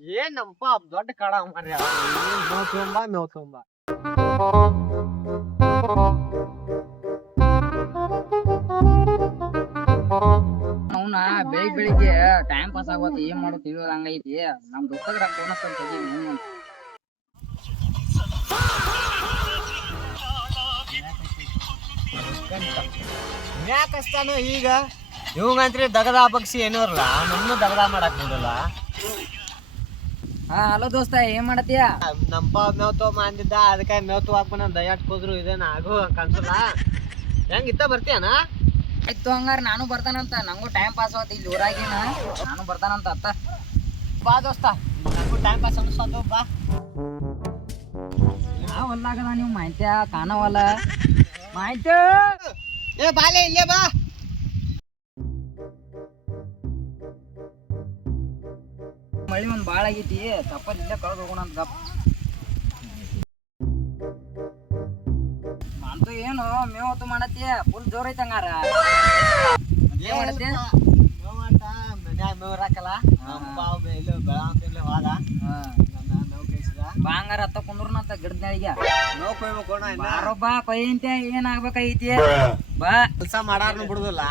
ಏನಪ್ಪ ದೊಡ್ಡ ಕಾಡ ಮಾರ್ಯ ಮೇವ್ ತುಂಬ ಅವನ ಬೆಳಿಗ್ಗೆ ಟೈಮ್ ಪಾಸ್ ಆಗೋತ್ ಏನ್ ಮಾಡೋ ತಿಳಿಯೋದ್ ಹಂಗೈತಿ. ನಮ್ ದೋಸ್ತಗ್ರ ಯಾಕಷ್ಟಾನು ಈಗ ಇವಂಗಂತ್ರಿ ದಗದ ಪಕ್ಷಿ ಏನೋರ್ಲ ನಮ್ಮನ್ನು ದಗದ ಮಾಡಕ್ ನೋಡಲ್ಲ. ಹಲೋ ದೋಸ್ತ ಏನ್ ಮಾಡತ್ತೀಯ? ನಮ್ಮಪ್ಪ ಮೇವ್ ತಗೊಂಬ ಅಂದಿದ್ದ, ಅದಕ್ಕೆ ಮೇವ್ ತಗೋಕ್ ದಯಾಟ್ ಹೋದ್ರು ಇದೇನ ಆಗು ಕನ್ಸಲ್ಲ. ಹೆಂಗಿತ್ತ ಬರ್ತೀಯನ? ಆಯ್ತು ಹಂಗಾರ ನಾನು ಬರ್ತಾನಂತ, ನಂಗೂ ಟೈಮ್ ಪಾಸ್ ಆತ ಇಲ್ಲಿ ಊರಾಗಿನ, ನಾನು ಬರ್ತಾನಂತ ಅತ್ತ. ಬಾ ದೋಸ್ತ, ನಂಗೂ ಟೈಮ್ ಪಾಸ್ ಅನ್ಸೋದು ಬಾ. ಯಾವ ಹೊಲ್ಲಾಗದ ನೀವು ಮಾಹಿತ್ಯ ಕಾಣವಲ್ಲ ಮಾಹಿತ್ಯ. ಏ ಬಾಲೆ ಇಲ್ಲೇ ಬಾ. ಮಳಿ ಒಂದ್ ಬಾಳ ಆಗೈತಿ, ಚಪ್ಪಲ್ ಇಲ್ಲೇ ಕಳ್ದು ಹೋಗೋಣ ಅಂತ ಗಪ್ ಅಂತೂ. ಏನು ಮೇವ್ ಹೊತ್ತು ಮಾಡತ್ತಿ ಫುಲ್ ಜೋರ್ ಐತಿ ಹಂಗಾರ. ಏನ್ ಮಾಡತ್ತಿ? ಮನ್ಯಾಗ ಮೇವ್ ರಾಕಲ್ಲ, ಇಲ್ಲಿ ಬೆಳಗ್ಗೆ ಹೋದ ಬಾ ಹಂಗಾರ ಹತ್ತ ಕುಂದ್ರನಂತ ಗಿಡದ ನೆಳಿಗೆ ಮೇವ್ ಕೊಯ್ಬೇಕು. ಬಾರೊಬ್ಬ ಕೊಯ್ಯಂತೆ ಏನ್ ಆಗ್ಬೇಕಾಗೈತಿ ಬಾ. ಕೆಲಸ ಮಾಡಾರ್ನು ಬಿಡುದಿಲ್ಲ,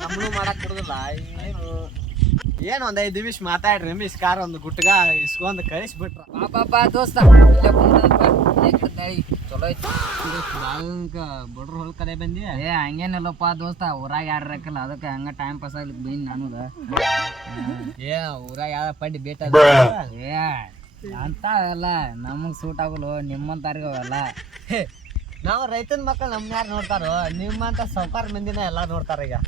ನಮ್ಮನು ಮಾಡಕ್ ಬಿಡುದಿಲ್ಲ. ಏನು ಒಂದ್ 5 ನಿಮಿಷ ಮಾತಾಡ್ರಿ, ನಿಮಿಷ ಕಾರ ಒಂದು ಗುಟ್ಗ ಇಸ್ಕೊಂಡ್ ಕಳಿಸ್ಬಿಟ್ರ. ಬಾ ದೋಸ್ತ ಇಲ್ಲೇ ಕುಂದ್ರಪ್ಪ, ಇಲ್ಲೇ ಗಿಡದ ನೆಳಿಗೆ ಚಲೋ ಐತಿ. ಬಡ್ರ ಹೊಲ್ ಕಡೆ ಬಂದಿ? ಏ ಹಂಗೇನಿಲ್ಲಪ್ಪ ದೋಸ್ತ, ಊರಾಗ ಯಾರು ಇರಕಲ್ಲ, ಅದಕ್ಕೆ ಹಂಗ ಟೈಮ್ ಪಾಸ್ ಆಗ್ಲಿಕ್ಕೆ ಬೈನ್ ನಾನುದ. ಏ ಊರಾಗ ಯಾವ ಪಡ್ಡಿ ಬೇಟ ಏ ಅಂತ ಅವೆಲ್ಲ ನಮಗ್ ಸೂಟ್ ಆಗಲು, ನಿಮ್ಮಂತಾರಿಗ ಅವೆಲ್ಲ. ನಾವು ರೈತನ ಮಕ್ಕಳು ನಮ್ನ ಯಾರು ನೋಡ್ತಾರೋ? ನಿಮ್ಮಂತ ಸಾವ್ಕಾರ ಮಂದಿನ ಎಲ್ಲಾ ನೋಡ್ತಾರ ಈಗ.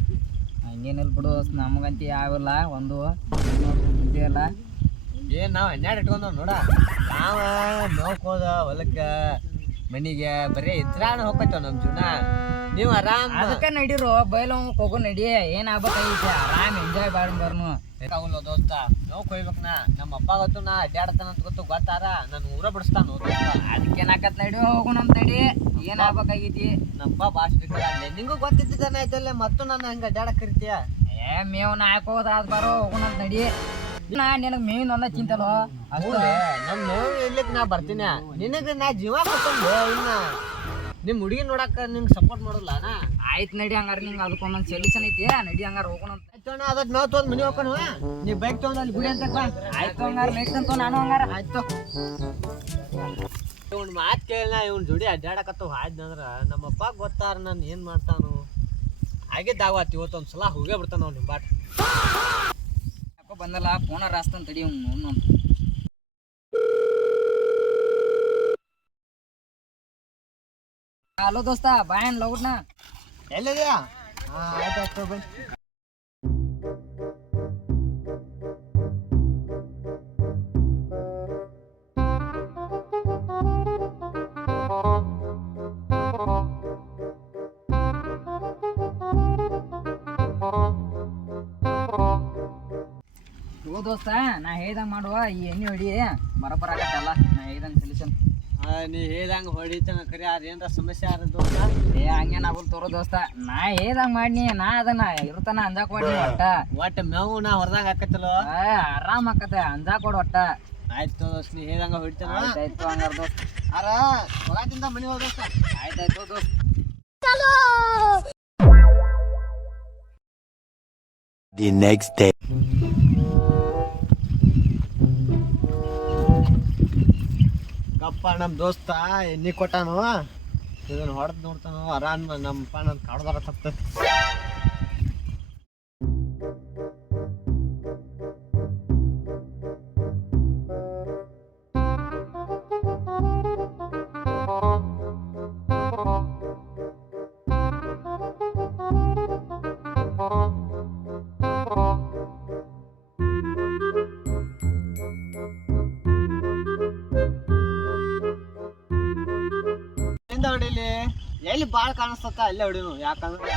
ಹಂಗೇನಿಲ್ ಬಿಡು, ನಮಗಂತ ಯಾವಿಲ್ಲ ಒಂದು ಅಲ್ಲ. ಏನ್ ನಾವ್ 12 ಇಟ್ಕೊಂಡ್ ನೋಡ, ನಾವ ನೋಡ್ಕೋದ ಹೊಲಕ್ಕ ಮನಿಗೆ ಬರೀ ಇದ್ರಾಣ ಹೋಗ್ತೇವ ನಮ್ ಜೀವನ. ನೀವು ಆರಾಮ್ ಅದಕ್ಕೆ ನಡೀರು ಬೈಲ್ ಹೋಗೋ ನಡಿ, ಏನ್ ಆಗ್ಬೇಕಾಗೈತಿ ಆರಾಮ್ ಎಂಜಾಯ್ ಮಾಡಿ ಬರ್ನು. ದೋಸ್ತ ನೋವು ಕೊಯ್ಬೇಕನ, ನಮ್ಮ ಅಪ್ಪ ಗೊತ್ತು ನಾ ಅಡ್ಡಾಡ್ತಾನ ಅಂತ ಗೊತ್ತಾರ, ನಾನು ಊರ ಬಿಡಿಸ್ತಾನ. ಅದಕ್ಕೇನಾಕತ್ ನಡಿ ಹೋಗೋಣ ಅಂತ ನಡಿ, ಏನ್ ಆಗ್ಬೇಕಾಗೈತಿ. ನಮ್ಮಪ್ಪ ಭಾಷೆ ನಿಂಗೂ ಗೊತ್ತಿದ್ದಾನೆ ಆಯ್ತಲ್ಲ, ಮತ್ತು ನಾನು ಹಂಗ ಅಡ್ಡಾಡಕ್ ಕರಿತೀಯ. ಏ ಮೇವ್ನ ಹಾಕೋದ ಅದ್ ಬರೋ ಹೋಗೋಣ ಅಂತ ನಡಿ. ನಾ ನಿನಗ್ ಮೇವಿನ ಒಂದ ಚಿಂತಲ್ವ ನಮ್ ನೋವು ಇರ್ಲಿಕ್ ನಾ ಬರ್ತೀನಿ, ನಿನಗ ನಾ ಜೀವ ಕೊಟ್ಟಂಗ. ಇನ್ನ ನಿಮ್ ಹುಡುಗಿ ನೋಡಾಕ ನಿಂಗ್ ಸಪೋರ್ಟ್ ಮಾಡೋಲ್ಲ ನಾ. ಆಯ್ತು ನಡಿ ಹಂಗಾರ, ನಿಂಗೆ ಅದಕ್ಕೊಂದೊಂದು ಸೊಲ್ಯೂಷನ್ ಐತಿ, ನಡಿ ಹಂಗಾರ ಹೋಗೋಣ ಅಂತ. ಅದಕ್ಕೆ ಮೇವ್ ತೊಗೊಂಡ್ ಮನಿ ಹೋಗೋಣ, ನೀ ಬೈಕ್ ತಗೊಂಡ್ ಅಲ್ಲಿ ಗುಡಿ ಅಂತ ಬಾ. ಆಯ್ತು ಹಂಗಾರ ಲೈಟ್ ಅಂತ ನಾನು ಹಂಗಾರ. ಆಯ್ತು ಇವ್ನ ಮಾತು ಕೇಳಿನ, ಇವ್ನ ಜೋಡಿ ಅಡ್ಡಾಡಕತ್ತ ಹಾಯ್ದಂದ್ರ ನಮ್ಮಪ್ಪ ಗೊತ್ತಾರ ನಾನು ಏನ್ ಮಾಡ್ತಾನು. ಆಗಿದ್ದಾವತ್ ಇವತ್ತೊಂದ್ಸಲ ಹೋಗೇ ಬಿಡ್ತಾನ ಅವ್ನು ಬಾಟ್. ಯಾಕೋ ಬಂದಲ್ಲ, ಫೋನ ರಾಸ್ತಂತ ತಡಿ ಅವ್ನು ನೋಡ್ನು. ಹಲೋ ದೋಸ್ತ ಬಾಯನ್ ಲೌಡ್ನ ಎಲ್ಲಿದ್ಯಾ? ಆಯ್ತು ಬನ್ನಿ. ದೋಸ್ತ ನಾ ಹೇಳ್ದಂಗ ಮಾಡುವ, ಈ ಎಣ್ಣೆ ಹೊಡಿ ಬರಬರ ಆಗತ್ತಲ್ಲ, ನಾ ಹೇಳ್ದಂಗ ಸೊಲ್ಯೂಷನ್. ನೀ ಹೇಳ್ದಂಗ ಹೊಡಿತಂಗ ಕರಿ, ಅದೇನ್ರ ಸಮಸ್ಯೆ ಆದ ದೋಸ್ತ? ಏ ಹಂಗೇನ್ ಆಗಲ್ ತೋರೋ ದೋಸ್ತ, ನಾ ಹೇಳ್ದಂಗ ಮಾಡ್ನಿ, ನಾ ಅದನ್ನ ಇರ್ತಾನ ಅಂಜಾಕ್ ಕೊಡ್ನಿ ಒಟ್ಟ ಮೇವು ನಾ ಹೊರದಂಗ ಹಾಕತ್ತಲ್ಲ, ಆರಾಮ್ ಆಕತೆ ಅಂಜಾಕ್ ಕೊಡ್ ಒಟ್ಟ. ಆಯ್ತು ದೋಸ್ತ, ನೀ ಹೇಳ್ದಂಗ ಹೊಡಿತಾನ. ಆಯ್ತು ಹಂಗಾರ ದೋಸ್ತ, ಅರ ಹೊರದಿಂದ ಮನಿ ಹೋದ ದೋಸ್ತ. ಆಯ್ತಾಯ್ತು ದೋಸ್ತ. The next day. ಕಪ್ಪ ನಮ್ ದೋಸ್ತ ಎಣ್ಣಿ ಕೊಟ್ಟಾನು, ಇದನ್ನ ಹೊಡೆದ್ ನೋಡ್ತಾನು ಆರಾಮ್. ನಮ್ಮಪ್ಪ ನನ್ ಕಾಡ್ದಾರ ತಪ್ಪ. ಹೊಡಿಲಿ ಎಲ್ಲಿ ಬಾಳ ಕಾಣಿಸ್ತತ್ತ ಅಲ್ಲೇ ಹೊಡಿನು, ಯಾಕಂದ್ರೆ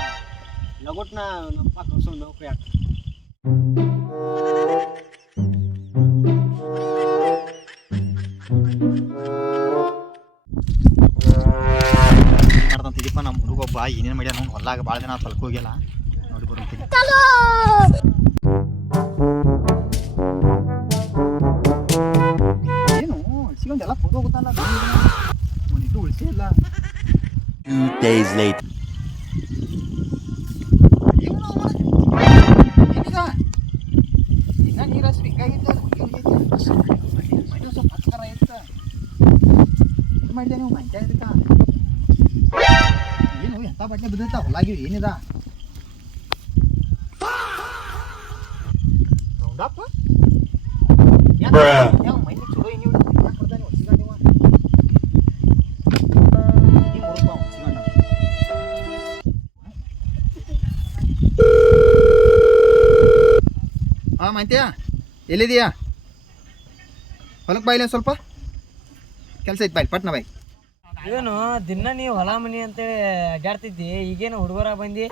ಲಗುಟ್ನ ನಮ್ಮಪ್ಪ ಕಳ್ಸೋದು ನೌಕರಿ ಯಾಕ. ಮಾಡ್ದಂತಿದೀಪ ನಮ್ಮ ಹುಡುಗೊಬ್ಬ ಏನೇನು ಮಾಡ್ಯಾನ ಅವ್ನು ಹೊಲ್ಲಾಗ ಭಾಳ ದಿನ ಹೊಲಕ್ಕೆ ಹೋಗಿಲ್ಲ, ನೋಡಿ ಬರುತ್ತೀನಿ. days later. ಮಾಡಿದೆ ನೀವು ಮಂಚ ಇದಕ್ಕ ಏನು ಎಂತ ಬಟ್ಟೆ ಬಿದ್ದಿರ್ತಾವ ಹೊಲಾಗಿವಿ ಏನಿದ ಹೌದಪ್ಪ ಯಾವ ಮೈಂಡ್ ಚಲೋ ಏನಿ ಯಾಕೆ ಕೊಡ್ತಾನೆ ಹೊಸಿಗಂಡ ಇವ ಈ ಮುರುಪ ಹೊಸಿಗಂಡ ಹಾ ಮಂತ್ಯ ಎಲ್ಲಿದೀಯಾ ಹೊಲಕ್ಕೆ ಬಾಯಿಲ್ಲ ಸ್ವಲ್ಪ ಕೆಲಸ ಐತೆ ಬಾಯ್ ಪಟ್ನ ಬಾಯ್ ಏನು ದಿನ ನೀವು ಹೊಲ ಮನಿ ಅಂತೇಳಿ ಅಡ್ಡಾಡ್ತಿದ್ದಿ ಈಗೇನು ಹುಡುಗರ ಬಂದಿ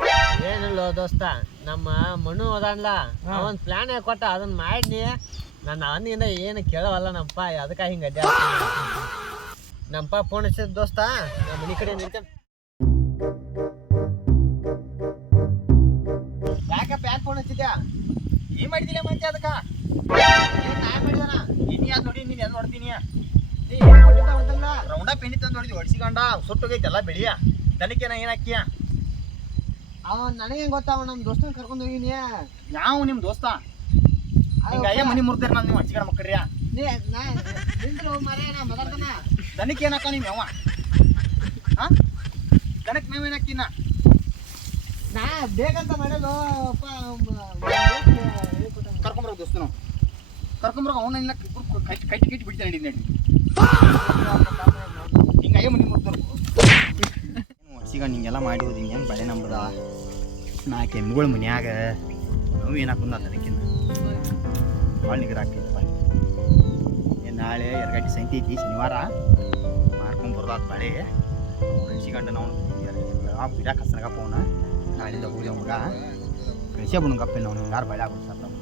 ಏನಿಲ್ಲ ದೋಸ್ತ ನಮ್ಮ ಮಣ್ಣು ಹೋದನ್ಲ ಅವನ್ ಪ್ಲಾನ್ ಕೊಟ್ಟ ಅದನ್ನ ಮಾಡಿ ನನ್ನ ಅವನಿಂದ ಏನು ಕೇಳವಲ್ಲ ನಮ್ಮಪ್ಪ ಅದಕ್ಕೆ ಹಿಂಗೆ ಅಡ್ಡಾಡ್ತೀನಿ ನಮ್ಮಪ್ಪ ಫೋನ್ ಹಚ್ಚಿದ ದೋಸ್ತ ನಮ್ಮ ಮನೆ ಕಡೆ ನಿಂತೇನೆ ಯಾಕಪ್ಪ ಯಾಕೆ ಫೋನ್ ಹಚ್ಚಿದ್ಯಾ ಏನ್ ಮಾಡಿದಿಲ್ಲ ಮಂಚ ಅದಕ್ಕ ನಾ ಮಾಡಿದಾನ ಇನ್ನು ಯಾವ್ದು ನೋಡಿ ನೀನು ಎಲ್ಲಿ ನೋಡ್ತೀನಿ ರೌಂಡ ಪೆಂಡಿ ತಂದು ಹೊಡಿದ್ವಿ ಹೊಡ್ಸಿಕೊಂಡ ಸುಟ್ಟೋಗೈತೆ ಎಲ್ಲ ಬೆಳಿಯ ದನಕ್ಕೇನ ಏನ್ ಹಾಕಿಯ ಅವ ನನಗೆ ಗೊತ್ತಾವ ನಮ್ಮ ದೋಸ್ತನ ಕರ್ಕೊಂಡು ಹೋಗಿನಿ ಯಾವ ನಿಮ್ಮ ದೋಸ್ತ ಹಿಂಗ ಮನಿ ಮುರ್ದಾರ ನಾನು ನೀವು ಹಚ್ಚಿಕೊಂಡ ಮಕ್ಕಳ್ರಿಯ ದನಕ್ಕೆ ಏನ್ ಹಾಕ ನೀವು ಯಾವ ಹಾ ದನಕ್ಕೆ ಮೇವೇನ್ ಹಾಕಿನ ನಾ ಬೇಕಂತ ಮಾಡಲು ಕರ್ಕೊಂಬರೋ ದೋಸ್ತನು ಕರ್ಕೊಂಬರೋ ಅವನ ಕಟ್ಟಿ ಬಿಡ್ತಾನೆ ನಡಿ ನಡಿ ಹಿಂಗಾಗೆ ಮನೆ ಮುರ್ದರು ವರ್ಷಿಗ ಹಿಂಗೆಲ್ಲ ಮಾಡಿ ಹೋದ್ ಹಿಂಗೆ ಹೆಂಗೆ ಬಳೆ ನಂಬದ ನಾಲ್ಕು ಎಮ್ಮಿಗಳು ಮನ್ಯಾಗ ನಾವು ಏನಾಕುಂದ ಅದಕ್ಕಿಂತ ಭಾಳ ನಿಗರ ಆಗ್ತೈತಪ್ಪ ಏನು ನಾಳೆ ಎರಗಟ್ಟಿ ಸಂತಿ ಐತಿ ಶನಿವಾರ ಮಾರ್ಕೊಂಬರ್ದಾದ ಬಳೆ ಕಳಿಸಿಗಂಡ ನಾವು ಬಿಡಾಕ ಹಸ್ರಾಗಪ್ಪ ಅವನ ನಾಳಿಂದ ಹೋಗಿ ಮಗ ಕಳಿಸೇ ಬಿಡಂಗಪ್ಪ ನಾವು ಯಾರು ಬಳೆ ಆಗ್ಬಿಡ್ತಾರೆ